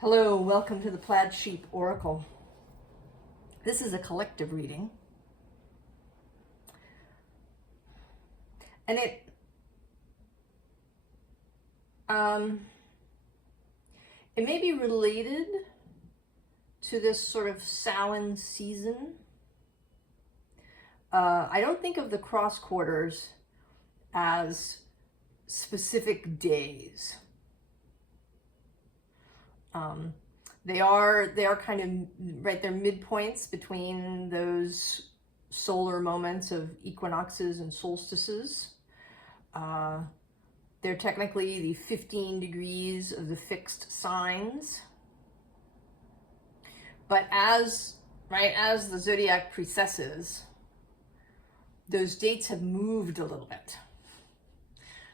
Hello, welcome to the Plaid Sheep Oracle. This is a collective reading. And it may be related to this sort of Samhain season. I don't think of the cross quarters as specific days. They are kind of right. They're midpoints between those solar moments of equinoxes and solstices. They're technically the 15 degrees of the fixed signs. But as the zodiac precesses, those dates have moved a little bit.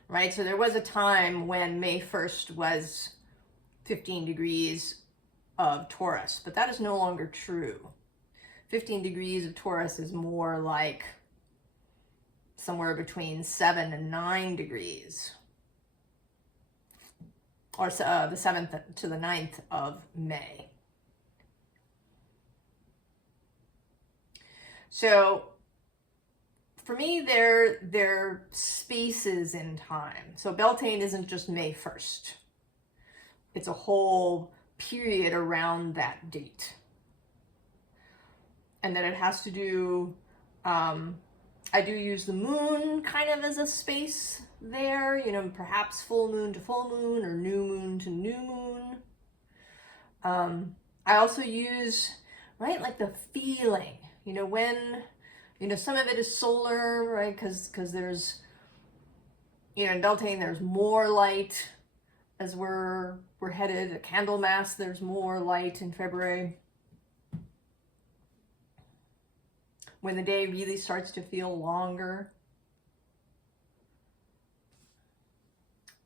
Right? So there was a time when May 1st was 15 degrees of Taurus, but that is no longer true. 15 degrees of Taurus is more like somewhere between 7 and 9 degrees, or the 7th to the 9th of May. So for me, they're spaces in time. So Beltane isn't just May 1st. It's a whole period around that date. And then it has to do, I do use the moon kind of as a space there, you know, perhaps full moon to full moon or new moon to new moon. I also use, like the feeling, when, some of it is solar, right? Because there's, in Beltane, there's more light as we're headed. A Candlemas, there's more light in February, when the day really starts to feel longer.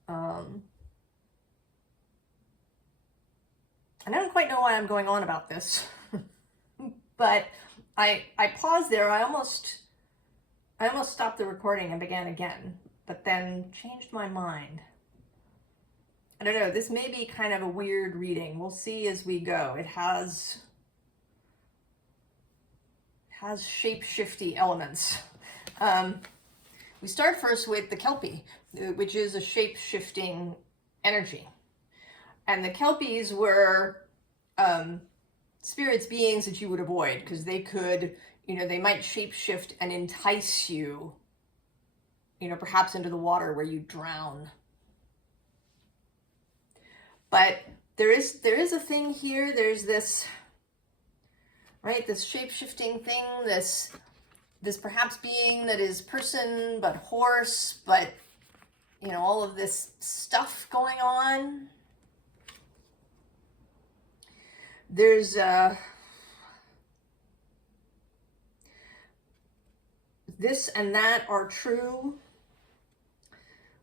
And I don't quite know why I'm going on about this, but I paused there. I almost stopped the recording and began again, but then changed my mind. I don't know, this may be kind of a weird reading. We'll see as we go. It has shape-shifty elements. We start first with the Kelpie, which is a shape-shifting energy. And the Kelpies were spirits, beings that you would avoid, because they could, they might shape-shift and entice you, perhaps into the water where you drown. But there is a thing here. There's this, this shape-shifting thing, this perhaps being that is person but horse, but all of this stuff going on. There's this and that are true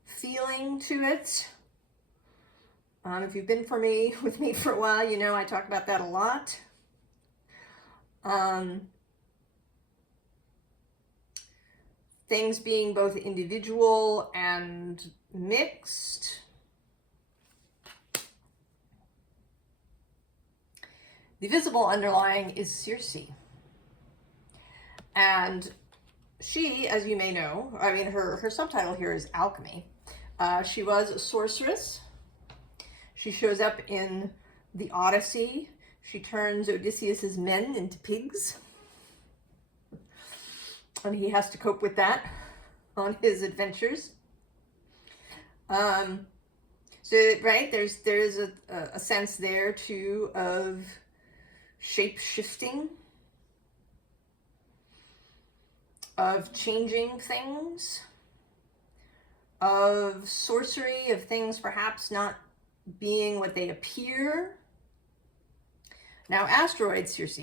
feeling to it. If you've been with me for a while, I talk about that a lot. Things being both individual and mixed. The visible underlying is Circe. And she, as you may know, her subtitle here is Alchemy. She was a sorceress. She shows up in the Odyssey. She turns Odysseus's men into pigs. And he has to cope with that on his adventures. So, there is a sense there too of shape-shifting, of changing things, of sorcery, of things perhaps not being what they appear. Now, asteroid Circe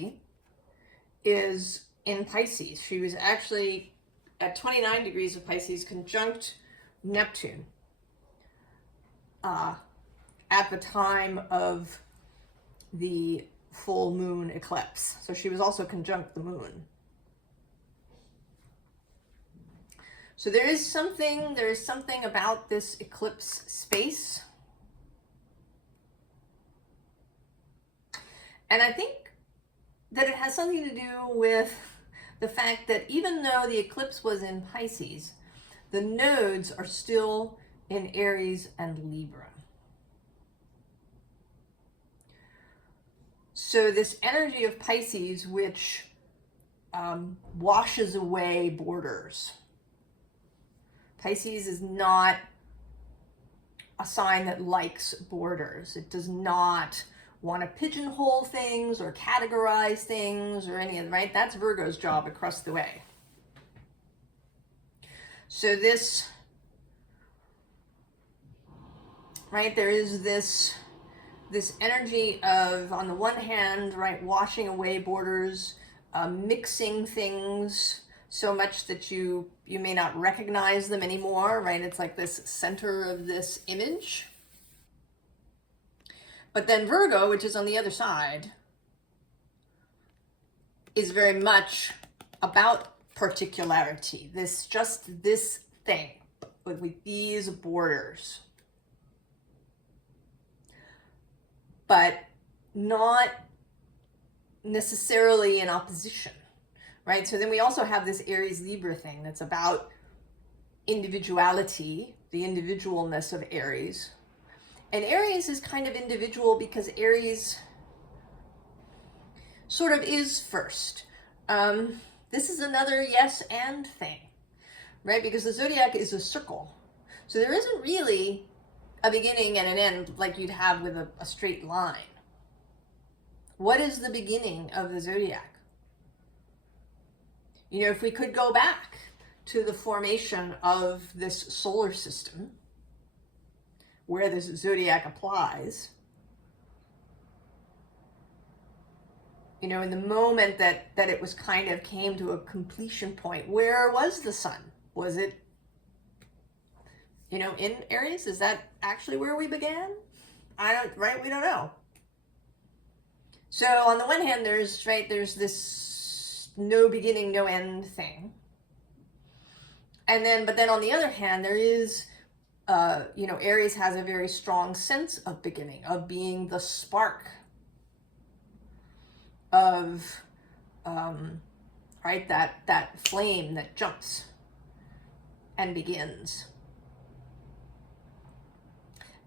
is in Pisces. She was actually at 29 degrees of Pisces, conjunct Neptune, at the time of the full moon eclipse. So she was also conjunct the moon. So there is something about this eclipse space And I think that it has something to do with the fact that even though the eclipse was in Pisces, the nodes are still in Aries and Libra. So this energy of Pisces, which washes away borders. Pisces is not a sign that likes borders. It does not want to pigeonhole things or categorize things or any of that, right? That's Virgo's job across the way. So this, right, there is this energy of, on the one hand, right, washing away borders, mixing things so much that you may not recognize them anymore, right? It's like this center of this image. But then Virgo, which is on the other side, is very much about particularity. Just this thing with these borders. But not necessarily in opposition, right? So then we also have this Aries Libra thing that's about individuality, the individualness of Aries. And Aries is kind of individual because Aries sort of is first. This is another yes and thing, right? Because the zodiac is a circle. So there isn't really a beginning and an end like you'd have with a straight line. What is the beginning of the zodiac? You know, if we could go back to the formation of this solar system, where this zodiac applies, you know, in the moment that it was kind of came to a completion point, where was the sun? Was it, you know, in Aries? Is that actually where we began? We don't know. So on the one hand, there's this no beginning, no end thing. But then on the other hand, there is, you know, Aries has a very strong sense of beginning, of being the spark of, right, that flame that jumps and begins.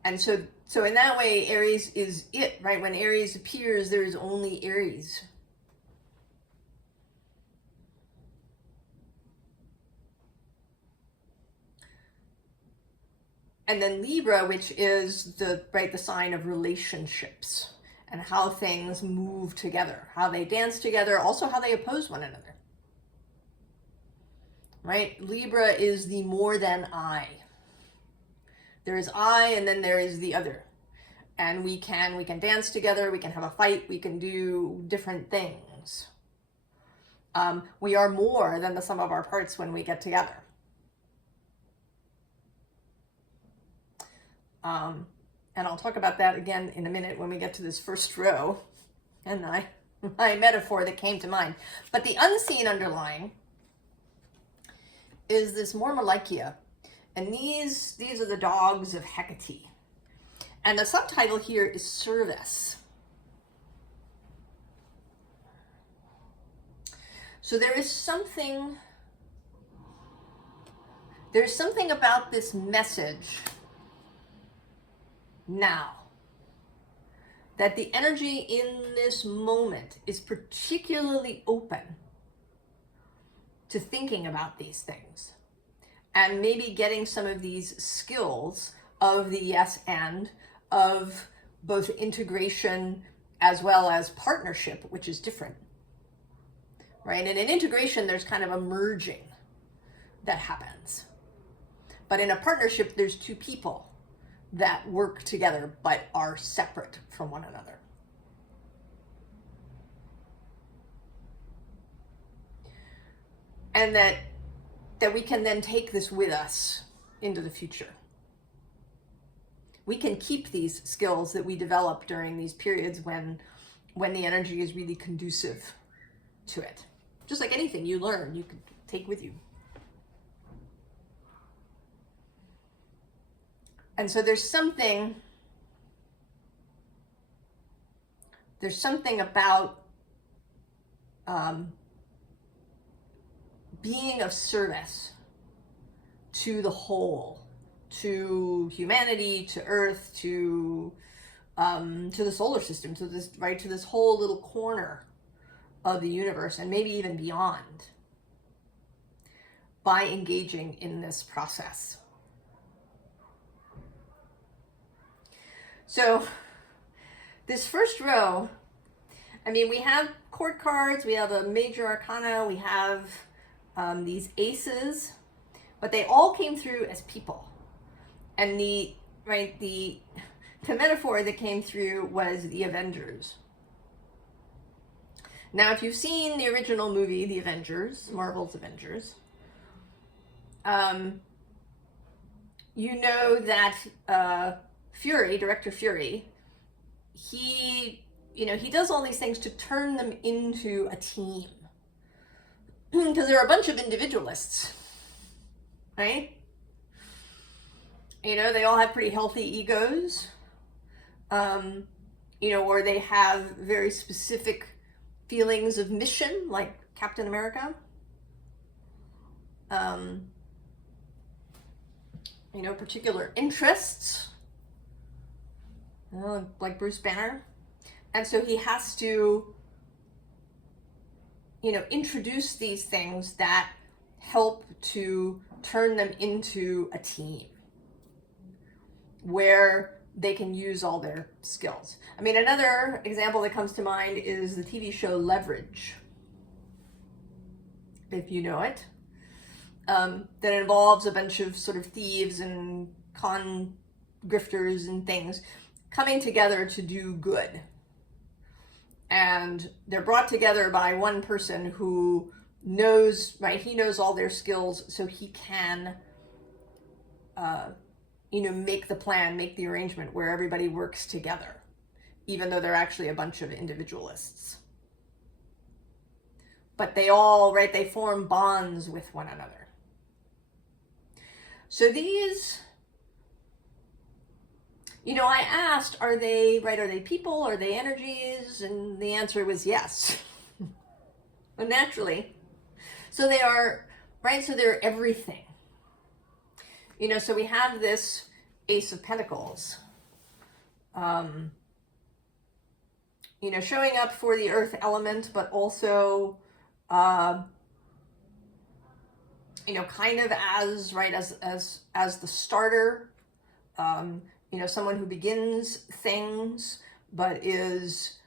And so in that way, Aries is it, right? When Aries appears, there's only Aries. And then Libra, which is the sign of relationships and how things move together, how they dance together, also how they oppose one another. Right? Libra is the more than I. There is I, and then there is the other. And we can dance together, we can have a fight, we can do different things. We are more than the sum of our parts when we get together. And I'll talk about that again in a minute when we get to this first row and my metaphor that came to mind. But the unseen underlying is this Mormolaikia. And these are the dogs of Hecate. And the subtitle here is service. So there's something about this message now that the energy in this moment is particularly open to thinking about these things and maybe getting some of these skills of the yes and of both integration as well as partnership, which is different, right? And in integration, there's kind of a merging that happens. But in a partnership, there's two people that work together but are separate from one another. And that we can then take this with us into the future. We can keep these skills that we develop during these periods when the energy is really conducive to it. Just like anything you learn, you can take with you. And so there's something there's something about being of service to the whole, to humanity, to Earth, to the solar system, to this, right, to this whole little corner of the universe, and maybe even beyond, by engaging in this process. So this first row, I mean, we have court cards, we have a major arcana, we have these aces, but they all came through as people. And the metaphor that came through was the Avengers. Now, if you've seen the original movie, The Avengers, Marvel's Avengers, you know that Fury, Director Fury, he does all these things to turn them into a team. Because they're a bunch of individualists, right? You know, they all have pretty healthy egos, or they have very specific feelings of mission, like Captain America. Particular interests, like Bruce Banner. And so he has to, introduce these things that help to turn them into a team where they can use all their skills. I mean, another example that comes to mind is the TV show Leverage, if you know it, that involves a bunch of sort of thieves and con grifters and things coming together to do good. And they're brought together by one person who knows, right? He knows all their skills, so he can, make the plan, make the arrangement where everybody works together, even though they're actually a bunch of individualists. But they all, right, they form bonds with one another. So these, I asked, are they people? Are they energies? And the answer was yes. Well, naturally. So they are, right? So they're everything. So we have this Ace of Pentacles, showing up for the earth element, but also, kind of as, right, as the starter, someone who begins things, but is,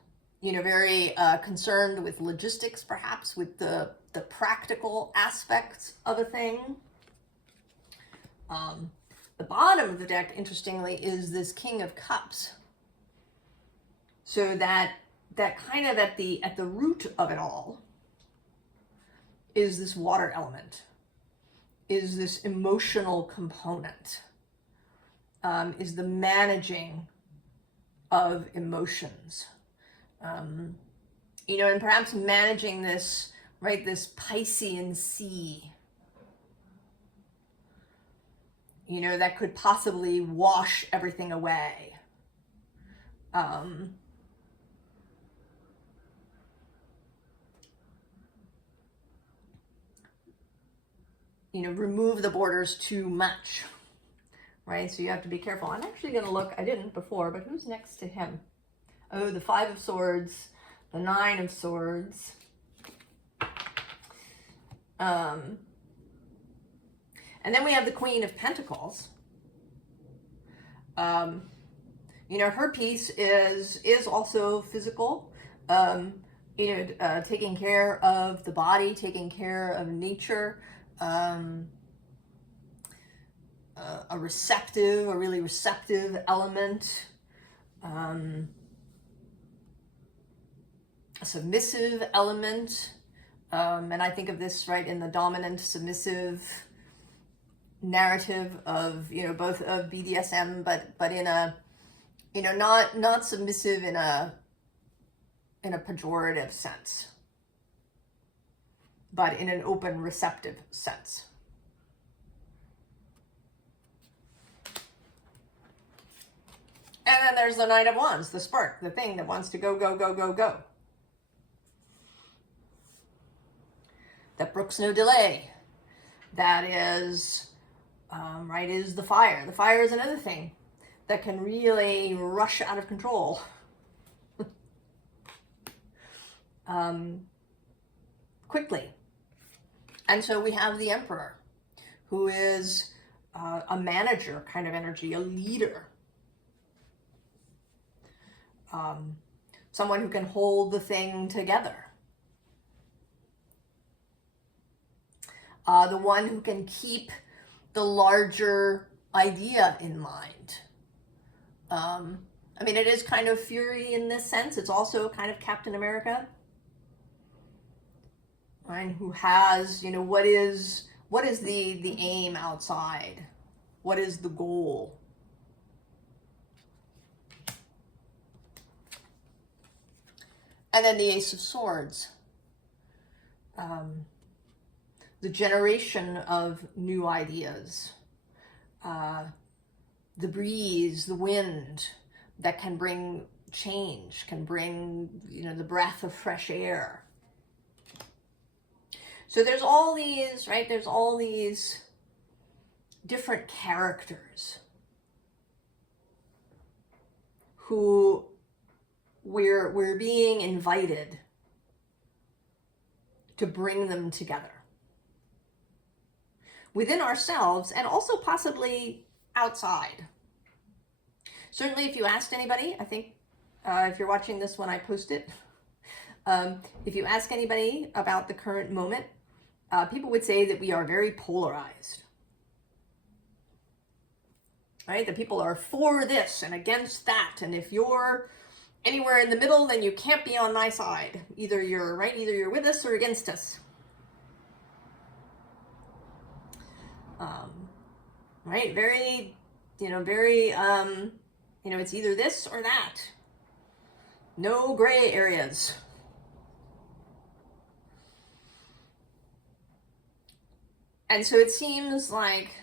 very concerned with logistics, perhaps with the practical aspects of a thing. The bottom of the deck, interestingly, is this King of Cups. So that kind of at the root of it all is this water element, is this emotional component, is the managing of emotions, and perhaps managing this, right, this Piscean sea, that could possibly wash everything away. Remove the borders too much, right? So you have to be careful. I'm actually going to look, I didn't before, but who's next to him? Oh, the Five of Swords, the Nine of Swords. And then we have the Queen of Pentacles. Her piece is also physical, taking care of the body, taking care of nature, a really receptive element, a submissive element, and I think of this, right, in the dominant submissive narrative of, both of BDSM, but in a, not submissive in a pejorative sense, but in an open, receptive sense. And then there's the Knight of Wands, the spark, the thing that wants to go, go, go, go, go. That brooks no delay. That is, right, is the fire. The fire is another thing that can really rush out of control. Quickly. And so we have the Emperor, who is a manager kind of energy, a leader. Someone who can hold the thing together. The one who can keep the larger idea in mind. I mean, it is kind of Fury in this sense. It's also kind of Captain America. Right? Who has, you know, what is the aim outside? What is the goal? And then the Ace of Swords. The generation of new ideas. The breeze, the wind that can bring change, can bring, you know, the breath of fresh air. So there's all these, right? There's all these different characters who we're being invited to bring them together within ourselves and also possibly outside. Certainly if you asked anybody, I think if you're watching this when I post it, if you ask anybody about the current moment, people would say that we are very polarized. Right? That people are for this and against that. And if you're anywhere in the middle, then you can't be on my side. Either you're right, either you're with us or against us. Right? Very, you know, very, you know, it's either this or that. No gray areas. And so it seems like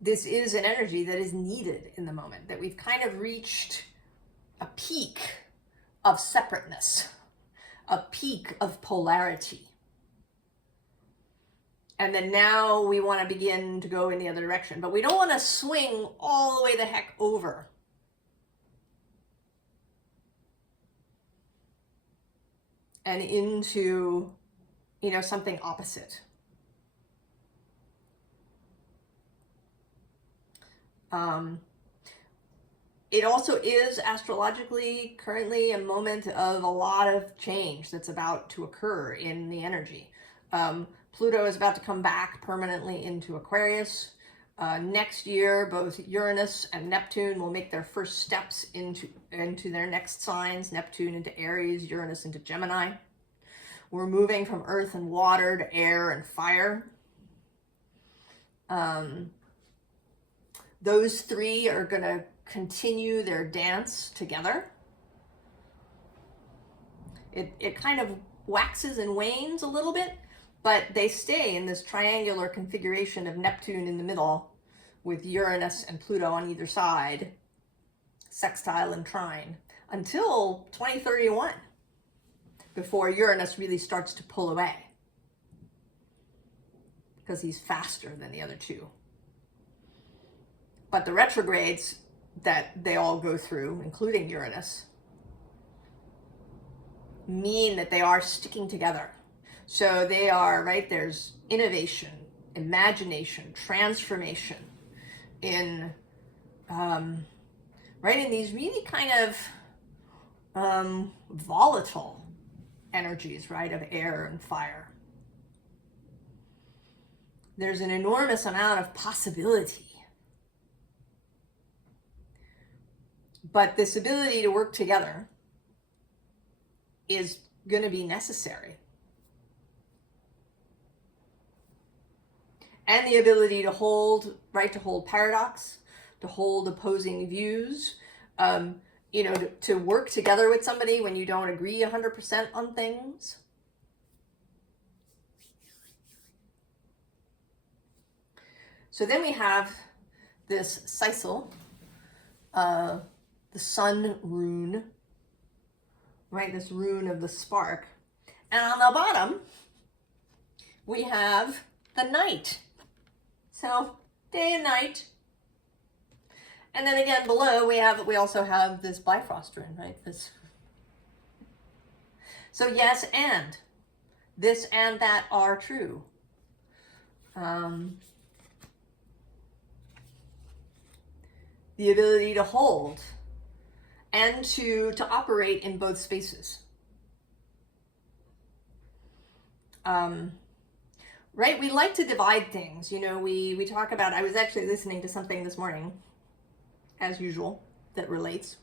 this is an energy that is needed in the moment, that we've kind of reached a peak of separateness, a peak of polarity. And then now we want to begin to go in the other direction, but we don't want to swing all the way the heck over. And into, you know, something opposite. It also is astrologically currently a moment of a lot of change that's about to occur in the energy. Pluto is about to come back permanently into Aquarius. Next year, both Uranus and Neptune will make their first steps into their next signs. Neptune into Aries, Uranus into Gemini. We're moving from earth and water to air and fire. Those three are going to continue their dance together. It kind of waxes and wanes a little bit, but they stay in this triangular configuration of Neptune in the middle with Uranus and Pluto on either side, sextile and trine, until 2031, before Uranus really starts to pull away, because he's faster than the other two. But the retrogrades that they all go through, including Uranus, mean that they are sticking together. So they are, right, there's innovation, imagination, transformation in, right, in these really kind of volatile energies, right, of air and fire. There's an enormous amount of possibility. But this ability to work together is going to be necessary. And the ability to hold, right, to hold paradox, to hold opposing views, you know, to work together with somebody when you don't agree 100% on things. So then we have this sisal, the sun rune, right? This rune of the spark. And on the bottom, we have the night. So day and night. And then again below we also have this Bifrost rune, right? So yes, and this and that are true. The ability to hold and to operate in both spaces. Right? We like to divide things. You know, we talk about, I was actually listening to something this morning, as usual, that relates.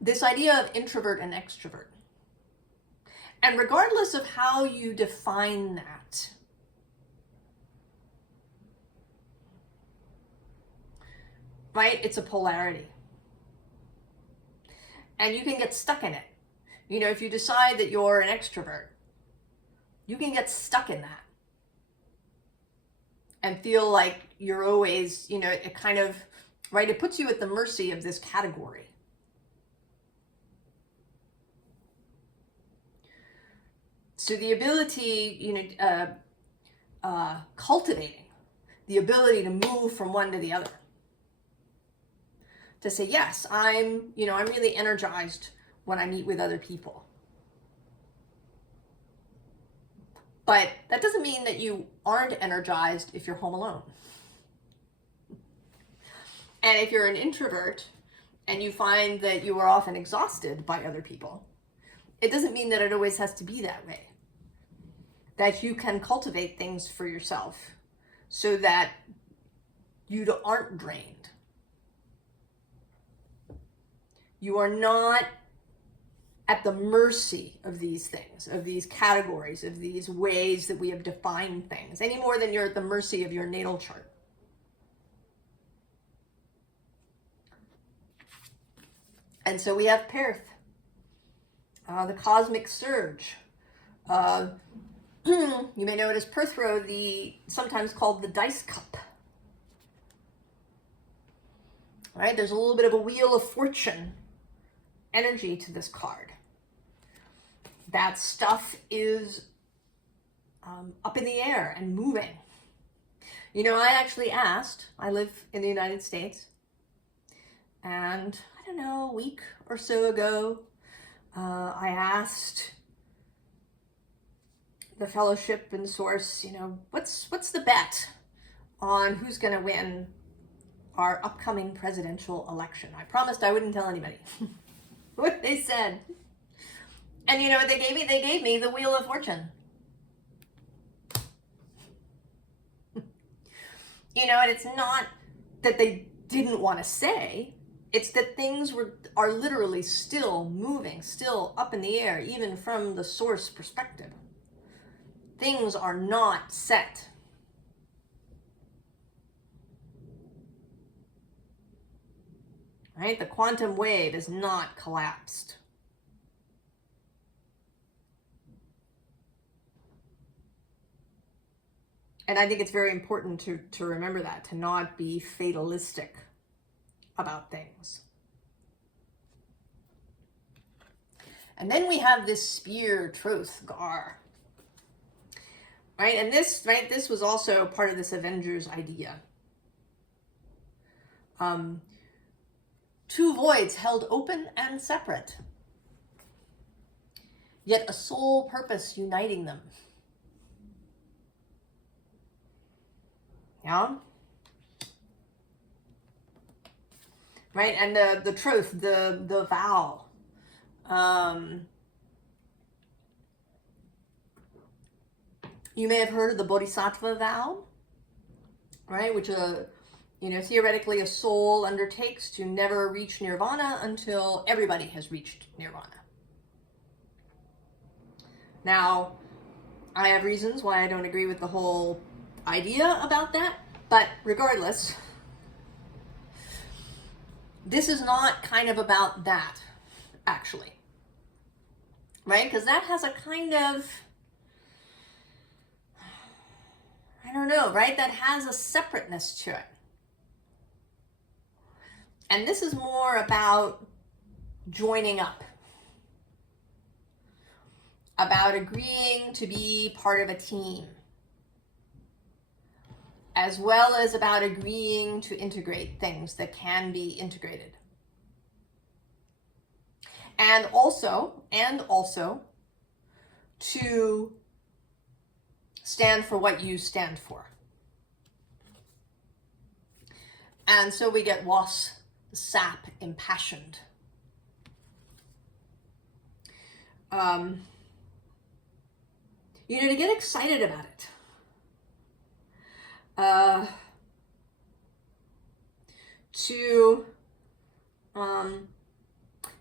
This idea of introvert and extrovert. And regardless of how you define that, right? It's a polarity. And you can get stuck in it. You know, if you decide that you're an extrovert, you can get stuck in that and feel like you're always, you know, it kind of, right? It puts you at the mercy of this category. So the ability, you know, cultivating the ability to move from one to the other. To say, yes, I'm really energized when I meet with other people. But that doesn't mean that you aren't energized if you're home alone. And if you're an introvert and you find that you are often exhausted by other people, it doesn't mean that it always has to be that way. That you can cultivate things for yourself so that you aren't drained. You are not at the mercy of these things, of these categories, of these ways that we have defined things, any more than you're at the mercy of your natal chart. And so we have Perth, the cosmic surge. You may know it as Perthro, sometimes called the dice cup. Right? There's a little bit of a wheel of fortune energy to this card. That stuff is up in the air and moving. You know, I actually asked, I live in the United States, and I don't know, a week or so ago, I asked the fellowship and source, you know, what's the bet on who's going to win our upcoming presidential election? I promised I wouldn't tell anybody what they said. And you know what they gave me? They gave me the Wheel of Fortune. You know, and it's not that they didn't want to say, it's that things are literally still moving, still up in the air, even from the source perspective. Things are not set. Right? The quantum wave is not collapsed. And I think it's very important to remember that, to not be fatalistic about things. And then we have this spear truth, Gar. Right? And this was also part of this Avengers idea. Two voids held open and separate, yet a sole purpose uniting them. Yeah? Right? And the truth, the vow. You may have heard of the Bodhisattva vow, right? Which, you know, theoretically a soul undertakes to never reach nirvana until everybody has reached nirvana. Now, I have reasons why I don't agree with the whole idea about that, but regardless, this is not kind of about that, actually. Right? Because that has a kind of, I don't know, right? That has a separateness to it. And this is more about joining up, about agreeing to be part of a team, as well as about agreeing to integrate things that can be integrated. And also to stand for what you stand for. And so we get was, sap, impassioned. You know, to get excited about it.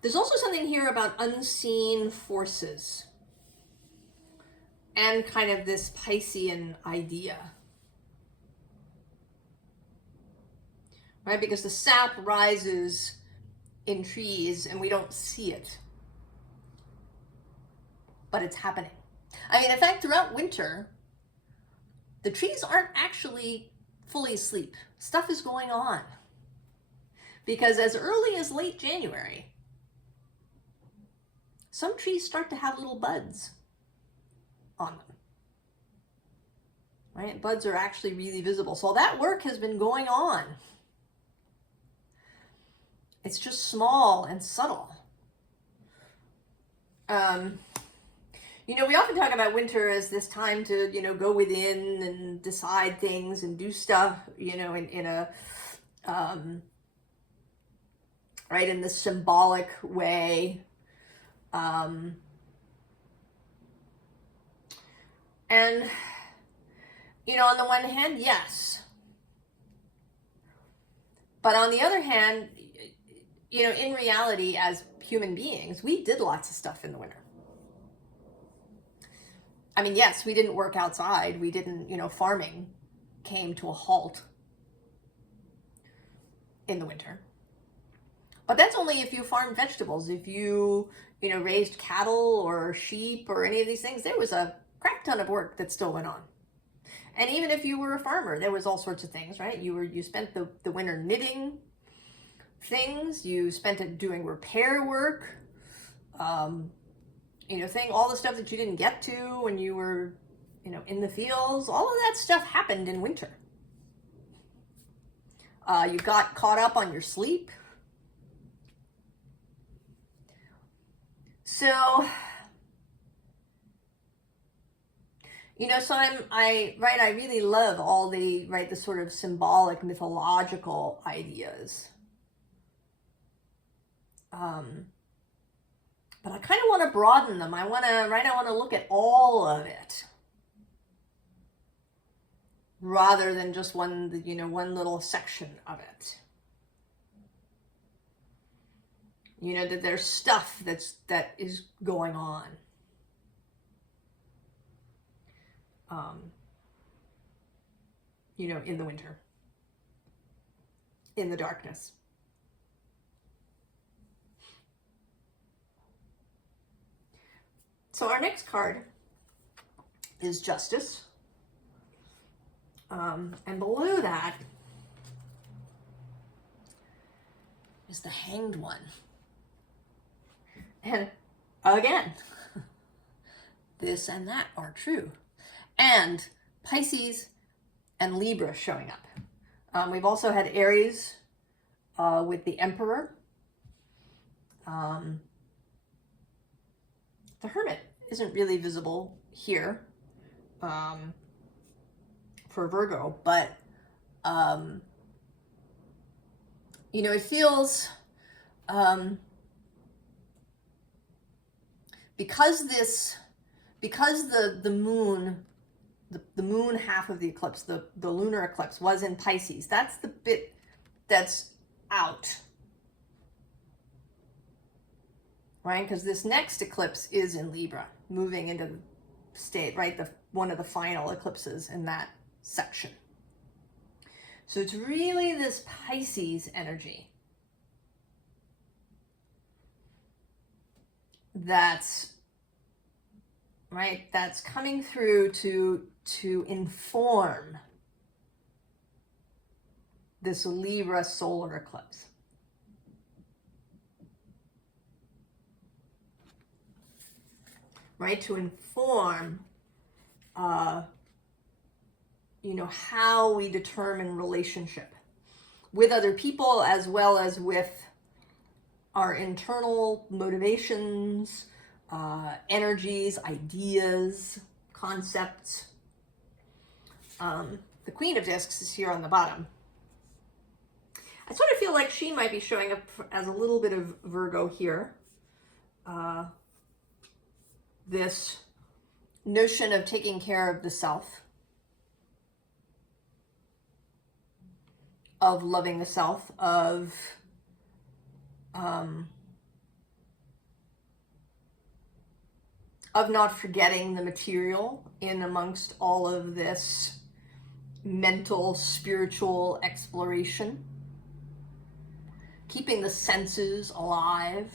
There's also something here about unseen forces and kind of this Piscean idea, right? Because the sap rises in trees and we don't see it, but it's happening. I mean, in fact, throughout winter, the trees aren't actually fully asleep. Stuff is going on. Because as early as late January, some trees start to have little buds on them. Right? Buds are actually really visible. So that work has been going on. It's just small and subtle. You know, we often talk about winter as this time to, you know, go within and decide things and do stuff, you know, in a, right, in this symbolic way. And, you know, on the one hand, yes. But on the other hand, you know, in reality, as human beings, we did lots of stuff in the winter. I mean, yes, we didn't work outside. We didn't, you know, farming came to a halt in the winter. But that's only if you farmed vegetables. If you, you know, raised cattle or sheep or any of these things, there was a crap ton of work that still went on. And even if you were a farmer, there was all sorts of things, right? You spent the winter knitting things. You spent it doing repair work. You know, all the stuff that you didn't get to when you were, you know, in the fields, all of that stuff happened in winter. You got caught up on your sleep. So, you know, so I really love all the sort of symbolic, mythological ideas. But I kind of want to broaden them. I want to look at all of it rather than just one little section of it. You know, that there's stuff that is going on. You know, in the winter, in the darkness. So our next card is Justice. And below that is the Hanged One. And again, this and that are true. And Pisces and Libra showing up. We've also had Aries with the Emperor. The Hermit isn't really visible here for Virgo, but you know, it feels because the moon, the moon half of the eclipse, the lunar eclipse was in Pisces. That's the bit that's out. Right? Because this next eclipse is in Libra, moving into the state, right? One of the final eclipses in that section. So it's really this Pisces energy that's coming through to inform this Libra solar eclipse. right? To inform, how we determine relationship with other people, as well as with our internal motivations, energies, ideas, concepts. The Queen of Discs is here on the bottom. I sort of feel like she might be showing up as a little bit of Virgo here. This notion of taking care of the self, of loving the self, of not forgetting the material in amongst all of this mental, spiritual exploration, keeping the senses alive.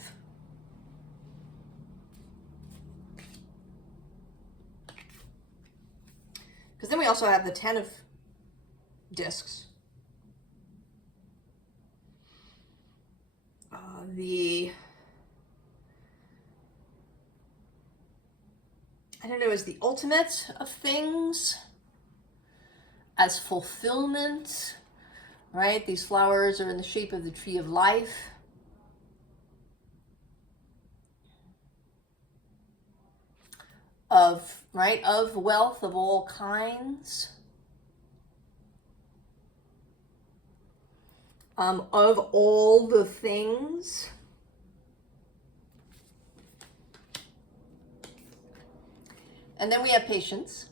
Because then we also have the 10 of Discs. Is the ultimate of things, as fulfillment, right? These flowers are in the shape of the tree of life. Of wealth of all kinds. Of all the things. And then we have patience.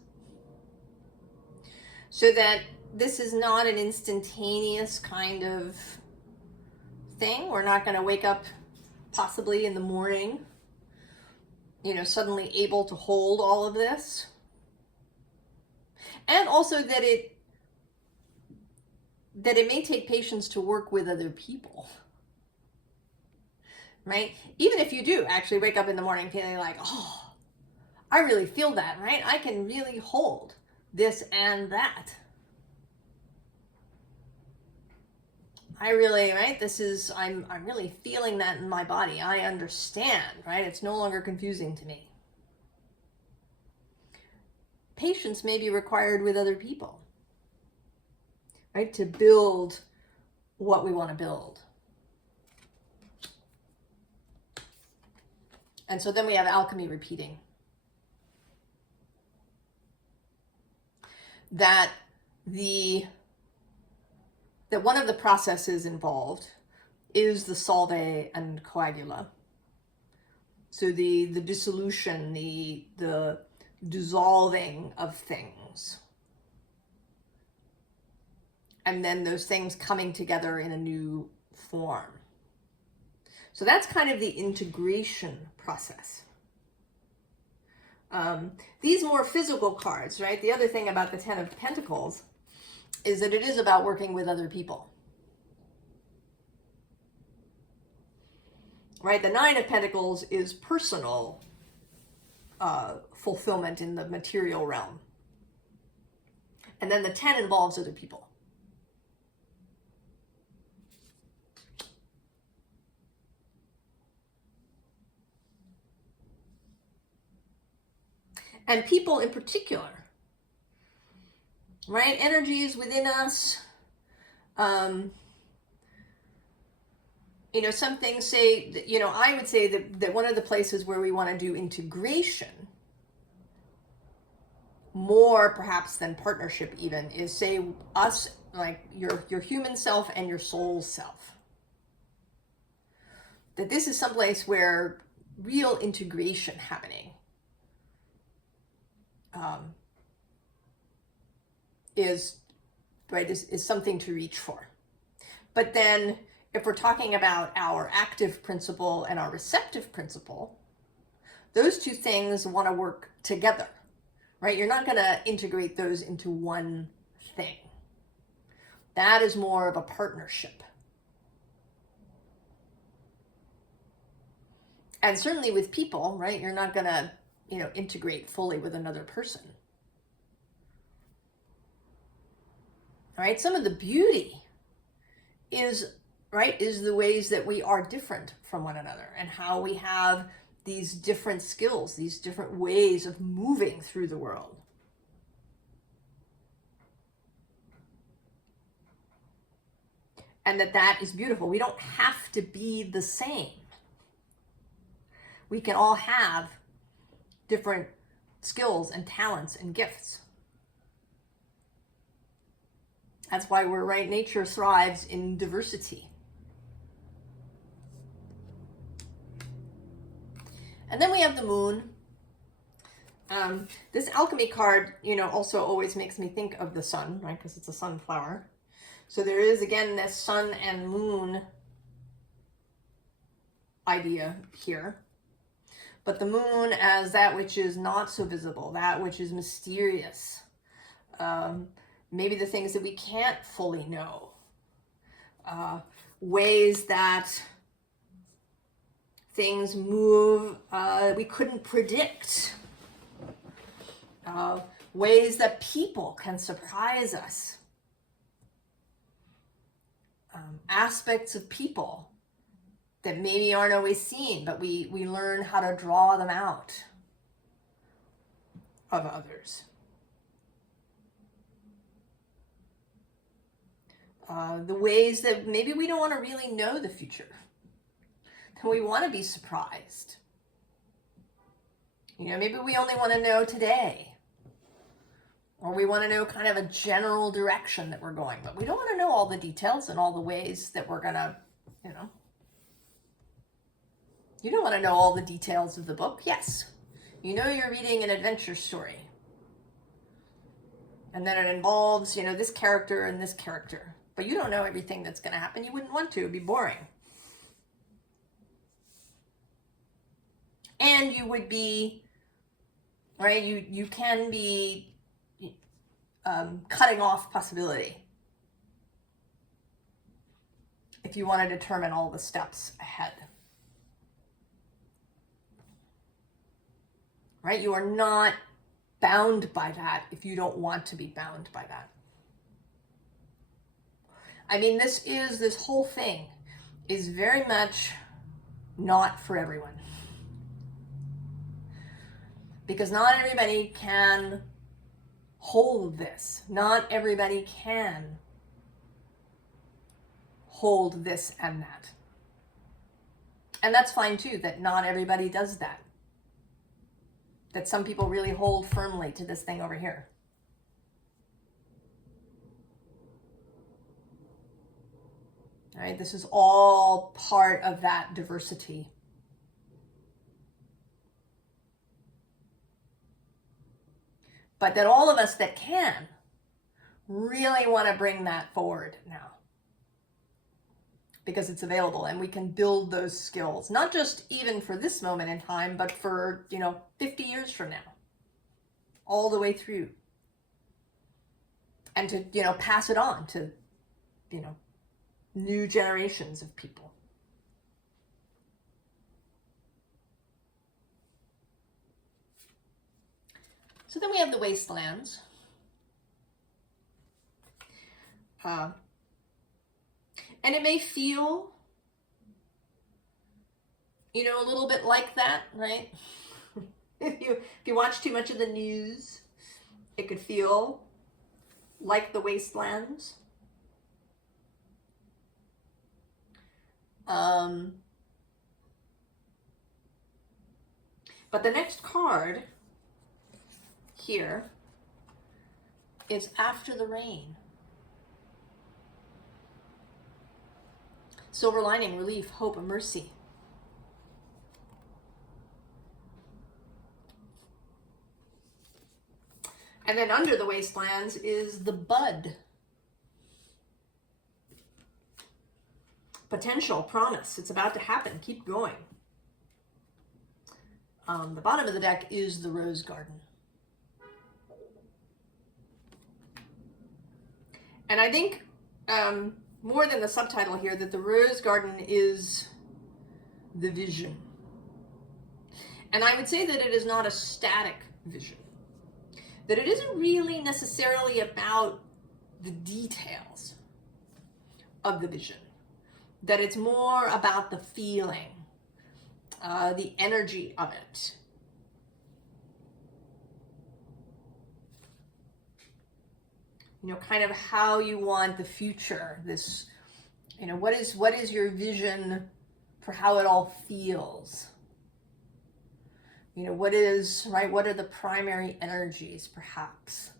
So that this is not an instantaneous kind of thing. We're not going to wake up possibly in the morning, suddenly able to hold all of this. And also that it may take patience to work with other people. Right? Even if you do actually wake up in the morning feeling like, oh, I really feel that, right? I can really hold this and that. I'm really feeling that in my body. I understand, right? It's no longer confusing to me. Patience may be required with other people, right? To build what we want to build. And so then we have alchemy repeating. That one of the processes involved is the solve and coagula. So the dissolution, the dissolving of things. And then those things coming together in a new form. So that's kind of the integration process. These more physical cards, right? The other thing about the 10 of Pentacles is that it is about working with other people. Right? The 9 of Pentacles is personal fulfillment in the material realm. And then the 10 involves other people. And people in particular, right? Energies within us. Some things say, that, I would say that one of the places where we want to do integration, more perhaps than partnership even, is say us, like your human self and your soul self. That this is someplace where real integration happening. Is something to reach for. But then if we're talking about our active principle and our receptive principle, those two things want to work together, right? You're not going to integrate those into one thing. That is more of a partnership. And certainly with people, right? You're not going to, integrate fully with another person. All right, some of the beauty is the ways that we are different from one another and how we have these different skills, these different ways of moving through the world. And that is beautiful. We don't have to be the same. We can all have different skills and talents and gifts. That's why we're right. Nature thrives in diversity. And then we have the moon. This alchemy card, you know, also always makes me think of the sun, right? Because it's a sunflower. So there is, again, this sun and moon idea here. But the moon as that which is not so visible, that which is mysterious. Maybe the things that we can't fully know. Ways that things move we couldn't predict. Ways that people can surprise us. Aspects of people that maybe aren't always seen, but we learn how to draw them out of others. The ways that maybe we don't want to really know the future. That we want to be surprised. You know, maybe we only want to know today. Or we want to know kind of a general direction that we're going, but we don't want to know all the details and all the ways that we're going to, you know. You don't want to know all the details of the book. Yes, you know you're reading an adventure story. And then it involves, you know, this character and this character. But you don't know everything that's going to happen. You wouldn't want to. It'd be boring. And you would be, right, you can be cutting off possibility if you want to determine all the steps ahead. Right? You are not bound by that if you don't want to be bound by that. I mean, this whole thing is very much not for everyone. Because not everybody can hold this. Not everybody can hold this and that. And that's fine too, that not everybody does that. That some people really hold firmly to this thing over here. All right, this is all part of that diversity. But that all of us that can really want to bring that forward now. Because it's available and we can build those skills. Not just even for this moment in time, but for, 50 years from now. All the way through. And to, pass it on to, new generations of people. So then we have the wastelands. And it may feel, a little bit like that, right? If you watch too much of the news, it could feel like the wastelands. But the next card here is after the rain. Silver lining, relief, hope, and mercy. And then under the wastelands is the bud. Potential, promise, it's about to happen, keep going. The bottom of the deck is the rose garden. And I think more than the subtitle here, that the rose garden is the vision. And I would say that it is not a static vision. That it isn't really necessarily about the details of the vision. That it's more about the feeling. the energy of it. You know, kind of how you want the future, this, you know, what is your vision for how it all feels? You know, what is, right, what are the primary energies, perhaps?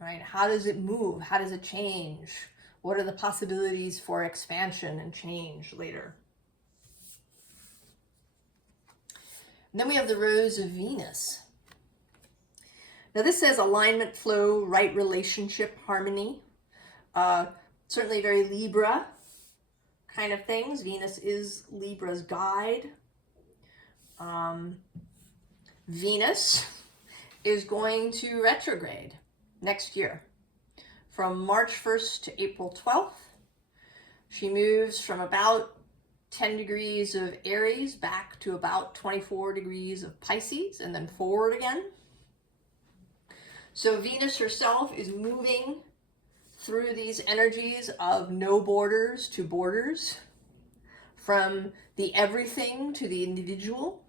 Right, how does it move? How does it change? What are the possibilities for expansion and change later? And then we have the Rose of Venus. Now this says alignment, flow, right relationship, harmony. Certainly very Libra kind of things. Venus is Libra's guide. Venus is going to retrograde next year from March 1st to April 12th. She moves from about 10 degrees of Aries back to about 24 degrees of Pisces, and then forward again. So Venus herself is moving through these energies of no borders to borders, from the everything to the individual.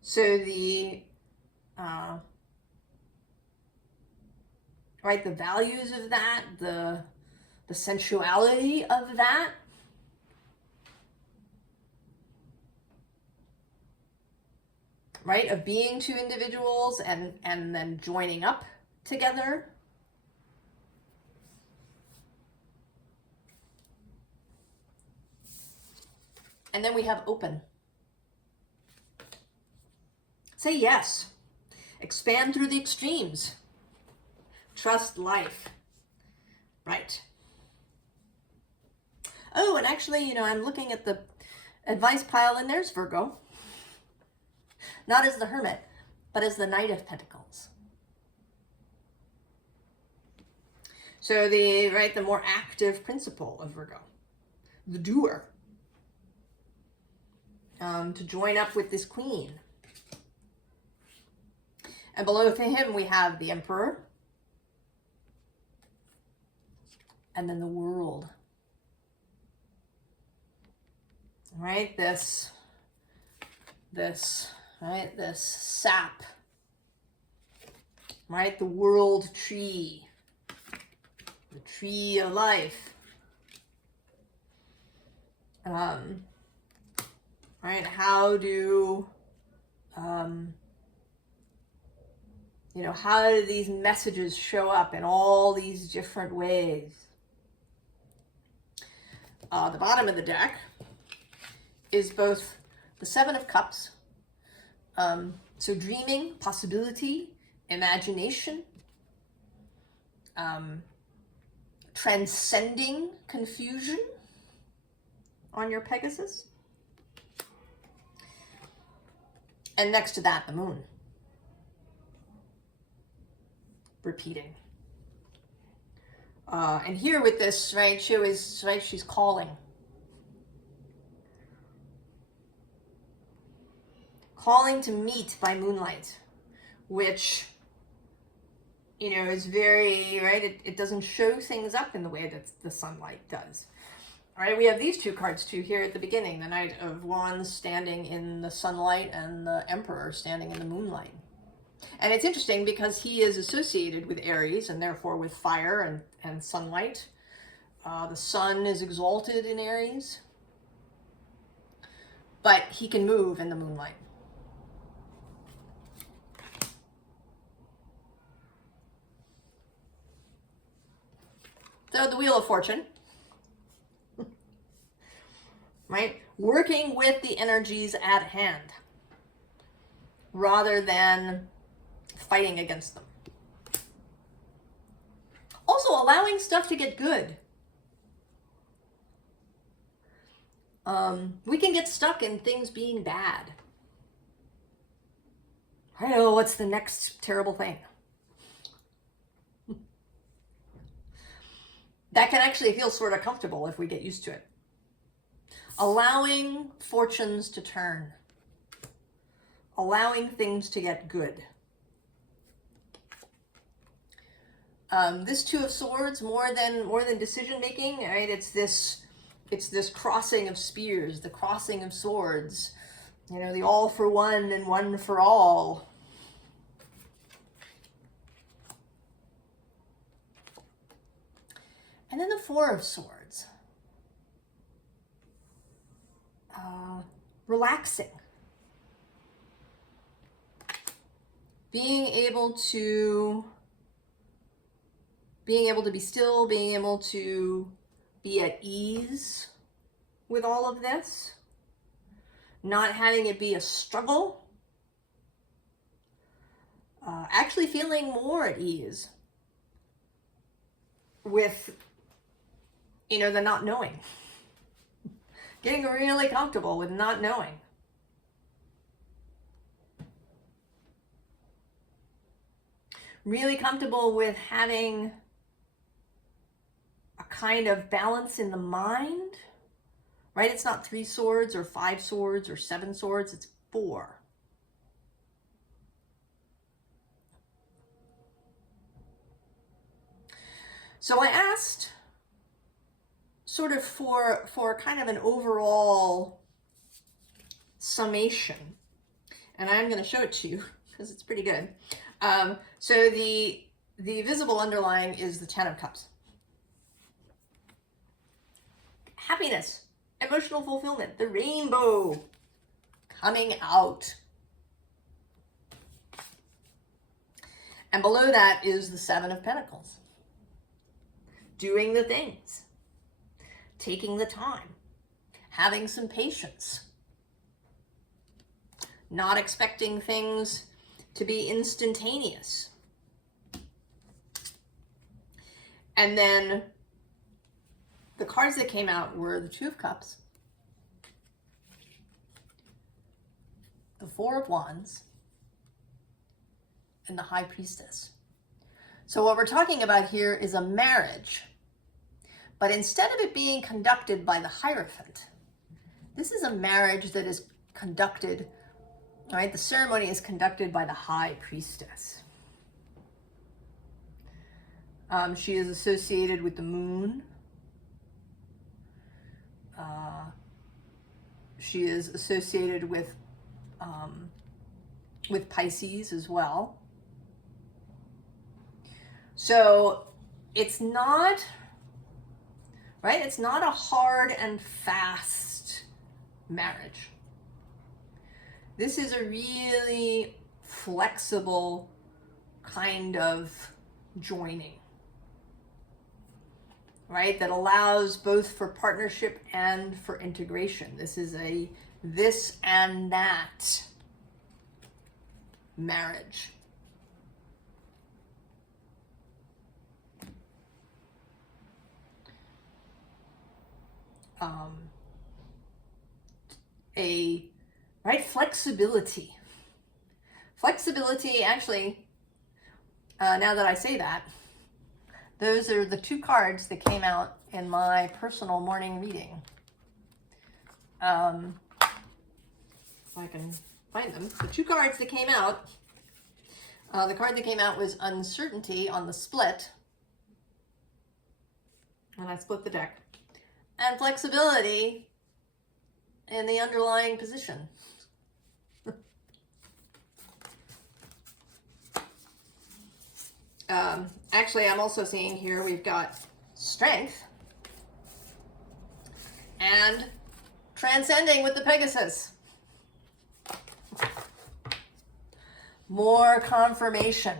So the right, the values of that, the sensuality of that, right, of being two individuals and then joining up together. And then we have open. Say yes. Expand through the extremes. Trust life. Right. Oh, and actually, you know, I'm looking at the advice pile, and there's Virgo. Not as the Hermit, but as the Knight of Pentacles. So the more active principle of Virgo, the doer, to join up with this Queen. And below him we have the Emperor, and then the World. Right, this sap, right, the world tree, the tree of life. Right, how do you know, how do these messages show up in all these different ways? The bottom of the deck is both the Seven of Cups, so dreaming, possibility, imagination, transcending confusion on your Pegasus, and next to that, the Moon, repeating. And here with this, right, she's calling. Calling to meet by moonlight, which, you know, is very, right, it doesn't show things up in the way that the sunlight does. All right, we have these two cards too here at the beginning, the Knight of Wands standing in the sunlight and the Emperor standing in the moonlight. And it's interesting because he is associated with Aries and therefore with fire and sunlight. The sun is exalted in Aries, but he can move in the moonlight. So the Wheel of Fortune, right? Working with the energies at hand rather than fighting against them. Also allowing stuff to get good. We can get stuck in things being bad. I know, what's the next terrible thing? That can actually feel sort of comfortable if we get used to it. Allowing fortunes to turn. Allowing things to get good. This Two of Swords, more than decision making, right? It's this crossing of spears, the crossing of swords, you know, the all for one and one for all. And then the Four of Swords. Relaxing. Being able to be still, being able to be at ease with all of this. Not having it be a struggle. Actually feeling more at ease with, you know, the not knowing. Getting really comfortable with not knowing. Really comfortable with having a kind of balance in the mind, right? It's not 3 swords or 5 swords or 7 swords, it's 4. So I asked sort of for kind of an overall summation, and I'm going to show it to you because it's pretty good. So the visible underlying is the Ten of Cups. Happiness, emotional fulfillment, the rainbow coming out. And below that is the Seven of Pentacles. Doing the things, taking the time, having some patience, not expecting things to be instantaneous. And then the cards that came out were the Two of Cups, the Four of Wands, and the High Priestess. So what we're talking about here is a marriage, but instead of it being conducted by the Hierophant, this is a marriage that is conducted, right? The ceremony is conducted by the High Priestess. She is associated with the moon. She is associated with Pisces as well. So it's not, right? It's not a hard and fast marriage. This is a really flexible kind of joining, right? That allows both for partnership and for integration. This is a this and that marriage. Right, flexibility. Flexibility, actually, now that I say that, those are the 2 cards that came out in my personal morning reading. If I can find them. The 2 cards that came out, the card that came out was Uncertainty on the split, when I split the deck, and Flexibility in the underlying position. Actually, I'm also seeing here we've got Strength and Transcending with the Pegasus. More confirmation.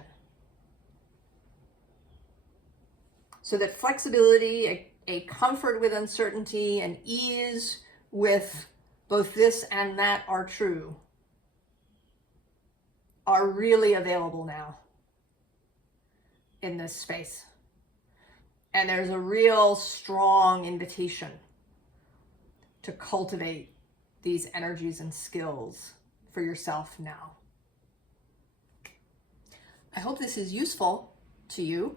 So that flexibility, a comfort with uncertainty, and ease with both this and that are true, are really available now in this space. And there's a real strong invitation to cultivate these energies and skills for yourself now. I hope this is useful to you,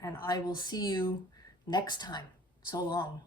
and I will see you next time. So long.